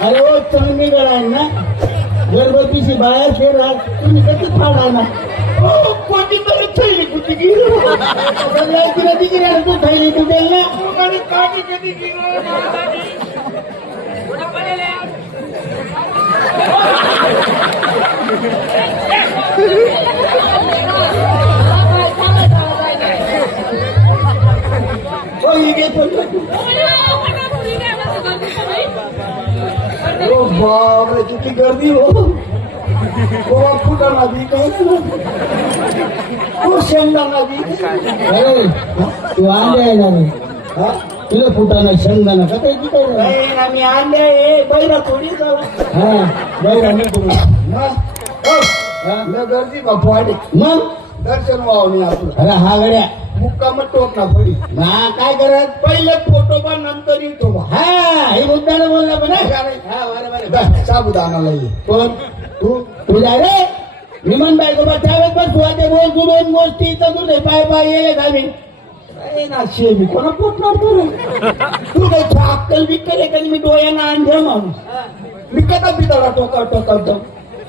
अरे वो चांगली गळा ना गर्भवतीची बाया शेर तुम्ही कधी फाडा ना कोणी तरी थैली कुठे गेली तिकडे तू थैली कुठे ना काठी कधी बापरे किती गर्दी हो फुटाणा बी काय शेंगदाणा बी तू अंडे आहे ना तुला फुटाणा शेंगदाणा का काय आम्ही अंडे आहे बैरा थोडी जाऊ हा बैरा नाही गर्दी बापू वाटे मग दर्शन व्हावं नाही आपलं अरे हा गड्या मुक्काम टोकना पडी ना काय करत पहिले फोटो बा नंतर येतो बा हा हे मुद्द्यानं बोलला पण हा बरोबर साबुदानाला ये कोण तू जाय रे विमान बायको बा त्यावेळेस पण तू आता रोज दोन गोष्टी तुझे पाय पाय येले घाली ना शेमी कोणा पोटणार तू काही अक्कल बिक्कल आहे का मी डोळ्यांना अंधे माणूस मी कदा बिदाडा टोका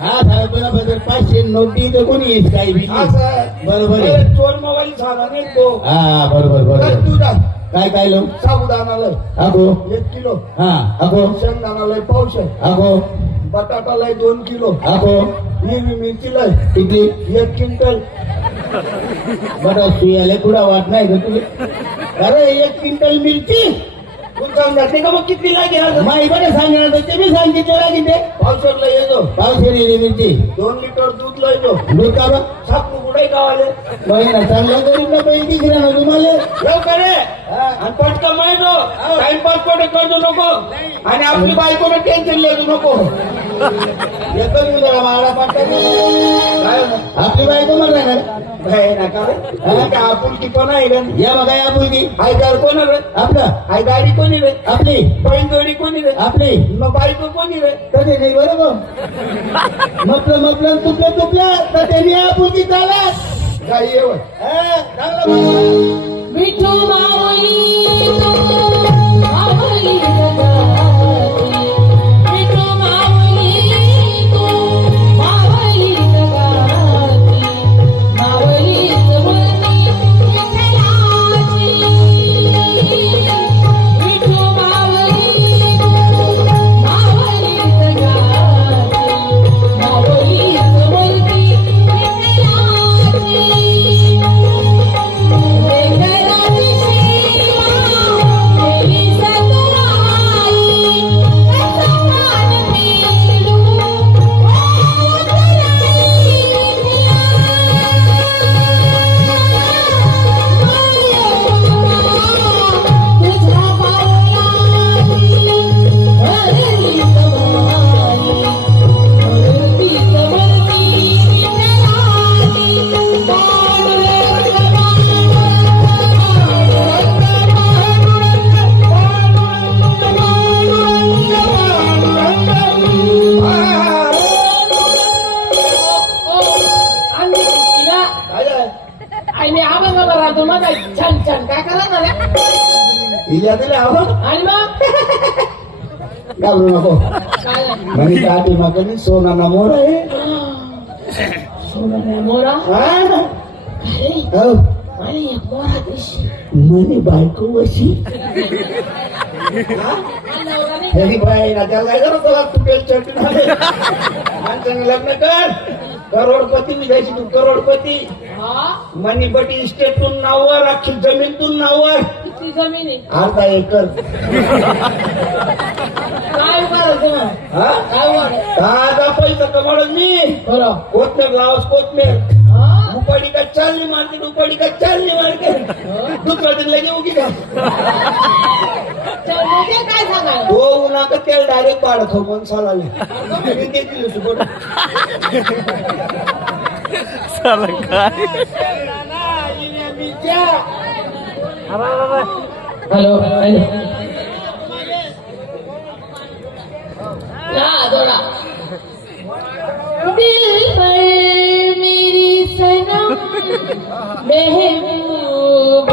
हा साहेब तुला बदल 500 नोटी तर कोणी येत काही बरोबर चोर मोबाईल झाला नाही तो हा बरोबर तुझा काय लो साबुदाणा लय अगो 1 किलो हा अगो शेंगदाणा लय पावशे अगो बटाटा लय 2 किलो अगो हिरवी मिरची लय किती 1 क्विंटल बटा सुयाले कुडा वाट नाही का तुला अरे 1 क्विंटल मिरची जाते का मग किती लागेल माही बरं सांगणार ते मी सांगितलं लागेल ते पावसाळला येतो पावसाळी मिरची 2 लिटर दूध लायतो दूध का बा सापू कुठे गावाले महिना चांगला गरीब ना पैकी दिसला ना तुम्हाला लवकर आणि पटका माहितो टाइमपास कोणी करतो नको आणि आपली बायकोने टेन्शन लिहू नको येतो मी जरा मला पटका आपली बायको म्हणणार नका आपुलकी पण आहे या बघा आपुलकी आयदार कोण रे आपलं आय गाडी कोणी रे आपली बैलजोडी कोणी रे आपली मग बायको कोणी रे कधी नाही बरोबर मपलं तुपलं तर त्यांनी आपुलकी झाला गाडी येव विठू माऊली माऊली छान छान काय करा आणि मग घाबरू नको म्हणजे आधी मग सोना मोर आहे सोना मोरा अरे मोरा कशी म्हणे बायको वशी लग्न कर करोडपती निघायची तू करोडपती मनी बटी इस्टेटून नाववर अख्खी जमीनतून नाववर किती जमीन आहे अर्धा एकर काय करायचं ताजा पैसा कमाडून मी बरं कोथमेर लावस कोथमेर उपाडी का चालली मार्केट उपाडी का चालली मार्केट दुसरा दिन लगे उगी का काय सांगाय हो उन्हा का तेल डायरेक्ट बाळ खाऊन सालाले हॅलो महबूब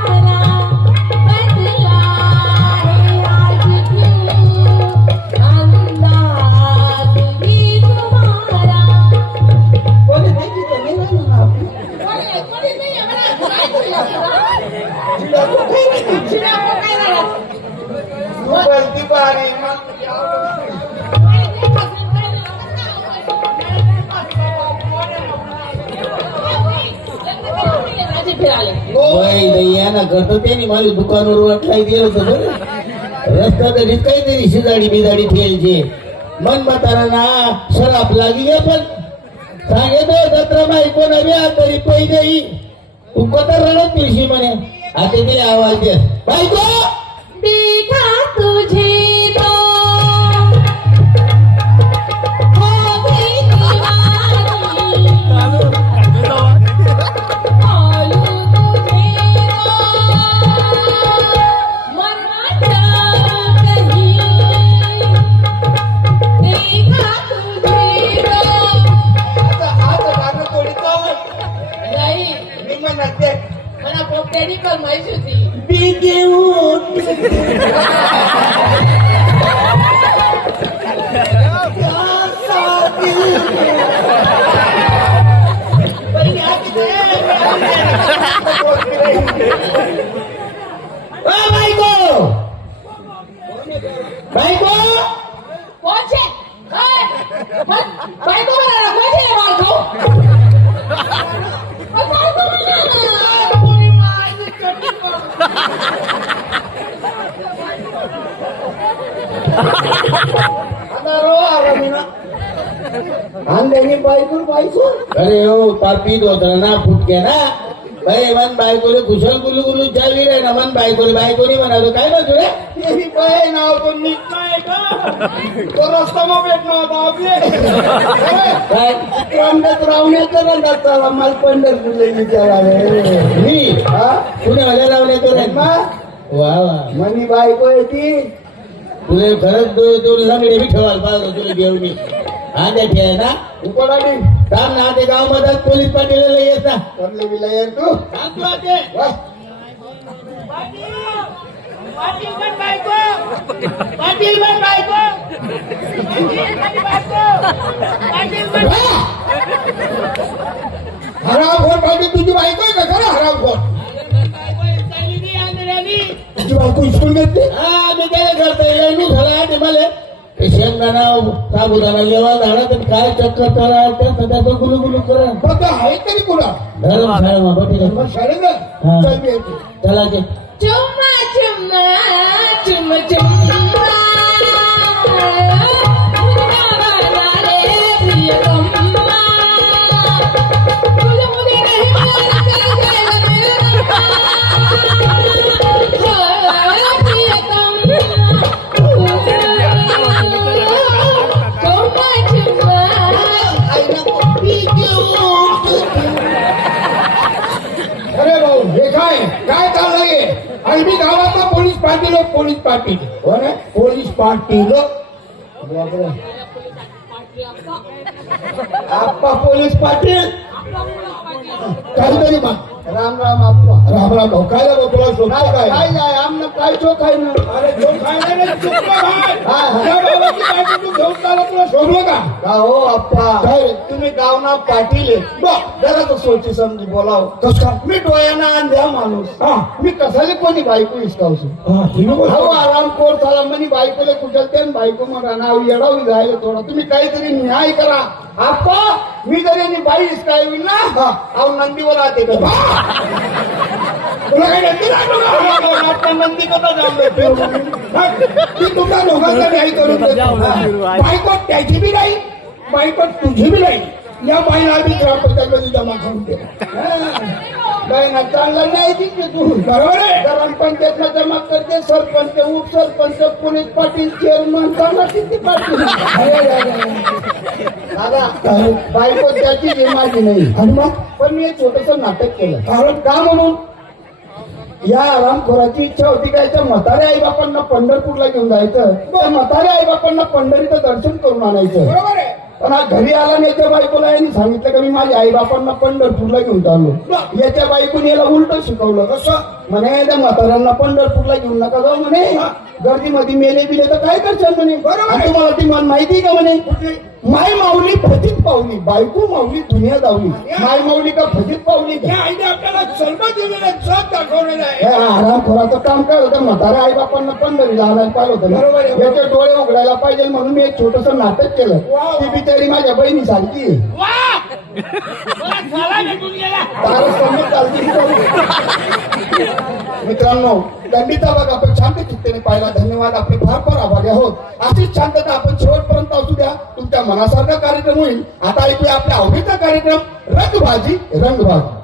मेरा बदला है आज क्यों अंदाज भी तुम्हारा कोणी माहिती तर नाही ना आपली. कोणी नाही आम्हाला काय केलं तिला तो काही नाही. चिडा काय झाला तू बोलती बारी मग ना करतो त्यांनी माझ्या दुकानावर वाटलाय गेलं होतं बरं रस्ता तरी काहीतरी शिजाडी बिजाडी ठेलचे मन म्हातारा ना शराब लागी गे पण सांगितलं जत्रा माही कोण तरी पैसे येई तू कोणता रडत पिशी म्हणे आता तिने आवाज दे बायको देखा तुझे तो हो गई दीवानी आलू तुझे मरना चाहूं कहीं देखा तुझे तो आज गाणं थोडी चावत नाही मी म्हणते मला पोपट्यानी कमायची होती बायको बायको कोणचे बायको म्हणाला कोणचे बायको बायको म्हणाला कोणी माझी चटी आता रो आरामी ना अंड्याने बायको बायको अरे हो पापीत होता ना फुटके ना भाई मन बायकोले कुशल गुलू गुलू चालली रे ना मन बायकोले बायकोने म्हणालो काय म्हणतो रे तेरी बाय नाव तो नीट नाही का तो रस्ता मग भेट नव्हता आपले काय रामदास रावण्याचं रंगात चाला मला पंढरपूरला विचारा रे मी हा पुण्याला रावण्याचं रंग वा वा मनी बायको आहे ती तुला खरंच दोन लंगडे बी ठेवायला पाहिजे तुला घेऊन आद्या ठेवाय ना उकडाडी थांब ना ते गाव मध्ये पोलीस पाटील येत ना कोणले बिला येत तू थांब तू आते पाटील पण बायको पाटील पण बायको हरामखोर पाटील तुझी बायको आहे का खरं हरामखोर तुझी बायको इस्कूल घेते हा मी काय करता येईल झाला ते मला शेंगदाणा साबुदाणा जेव्हा झाला तर काय चक्कर करा त्याचं गुलू गुलू करा फक्त आहे तरी कुणा धर्म शाळेमा शाळेत चला ते चुम्मा चुम्मा चुम चुम्मा अरे भाऊ हे काय चाललंय आणि मी गावाचा पोलीस पाटील हो ना पोलीस पाटील आप्पा पोलीस पाटील काहीतरी राम राम आप्पा राम राम भाऊ काय लागो तुला शोध काय काय आमनं काय चोख आहे ना अरे चोख आहे ना तू घेऊन चालला तुला शोधलं का हो आप्पा काय तुम्ही गावना पाटील जरा तो सोची समजी बोलाव कस का मी डोळ्यांना अंध्या माणूस मी कसाले कोणी बायको हिसकावतो हो आराम कोर झाला म्हणे बायकोले कुठलते बायको मग रानावी येडावी जायला थोडा तुम्ही काहीतरी न्याय करा आप्पा मी जरी यांनी बाई हिसकावी ना अहो नंदीवर राहते का तुला काही नंदी राहतो नंदी कसा जाऊ मी तुमच्या लोकांचा न्याय करून देतो बायको त्याची बी नाही बायको तुझी बी नाही या बाईला आम्ही ग्रामपंचायतमध्ये जमा करून देतो बाईना चांगला नाही दिसते तू बरोबर आहे ग्रामपंचायतला जमा करते सरपंच उपसरपंच पोलीस पाटील चेअरमन चांगला किती पाटील दादा बायको त्याची माझी नाही आणि मग पण मी एक छोटस नाटक केलं कारण का म्हणून या आरामखोराची इच्छा होती काय त्या म्हाताऱ्या आईबापांना पंढरपूरला घेऊन जायचं त्या म्हाताऱ्या आईबापांना पंढरीचं दर्शन करून आणायचं बरोबर आहे पण हा घरी आला आणि याच्या बायकोला यांनी सांगितलं की मी माझ्या आई बापांना पंढरपूरला घेऊन चाललो. याच्या बायकोने याला उलट शिकवलं. कसं म्हणे त्या म्हाताऱ्यांना पंढरपूरला घेऊन नका जाऊ म्हणे, गर्दीमध्ये मेले बिले तर काय करशाल म्हणे. बरोबर तुम्हाला ती मला माहिती का म्हणे, माय माऊली फजित पावली, बायको माऊली दुनिया दावली. माय माऊली का फजित पावली. आईने आपल्याला सर्व दिलेलं आहे, सब दाखवलेलं आहे. आरामखोराचं काम काय होतं, म्हाताऱ्या आई बापांना पंढरीला आणायला पाहिलं होतं. बरोबर आहे. याचे डोळे उघडायला पाहिजे म्हणून मी एक छोटस नाटक केलं. ती बिचारी माझ्या बहिणी सारखी मला झाला निघून गेला. मित्रांनो, दंडीचा भाग आपण शांत चित्तेने पाहिला. धन्यवाद, आपले फार फार आभारी आहोत. अशीच शांतता आपण शेवटपर्यंत असू द्या. तुमच्या मनासारखा कार्यक्रम होईल. आता ऐकूया आपल्या आवडीचा कार्यक्रम रंगबाजी रंगबाजी.